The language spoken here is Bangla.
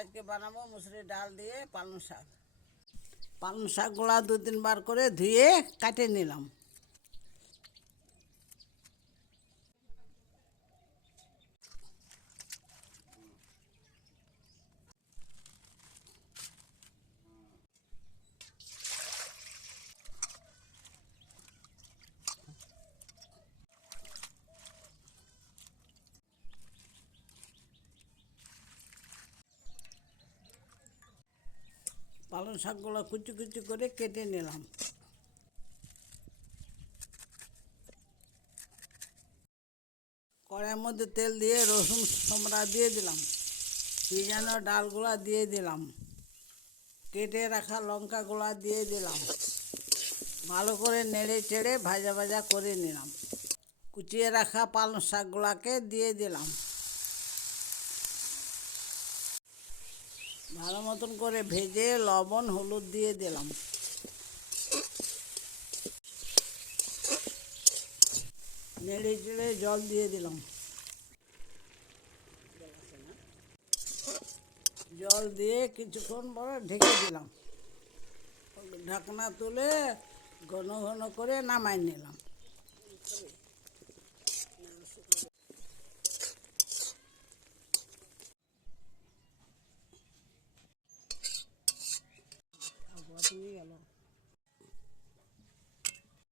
আজকে বানাবো মুসুরির ডাল দিয়ে পালং শাক। পালং শাকগুলো 2-3 বার করে ধুয়ে কাটে নিলাম। পালং শাকগুলো কুচি কুচি করে কেটে নিলাম। কড়াইয়ের মধ্যে তেল দিয়ে রসুন সমরা দিয়ে দিলাম। ভিজানো ডালগুলা দিয়ে দিলাম। কেটে রাখা লঙ্কাগুলা দিয়ে দিলাম। ভালো করে নেড়ে চেড়ে ভাজা ভাজা করে নিলাম। কুচিয়ে রাখা পালং শাকগুলাকে দিয়ে দিলাম। ভালো মতন করে ভেজে লবণ হলুদ দিয়ে দিলাম। নেড়ে চেড়ে জল দিয়ে দিলাম। জল দিয়ে কিছুক্ষণ পরে ঢেকে দিলাম। ঢাকনা তুলে ঘন ঘন করে নামাই নিলাম।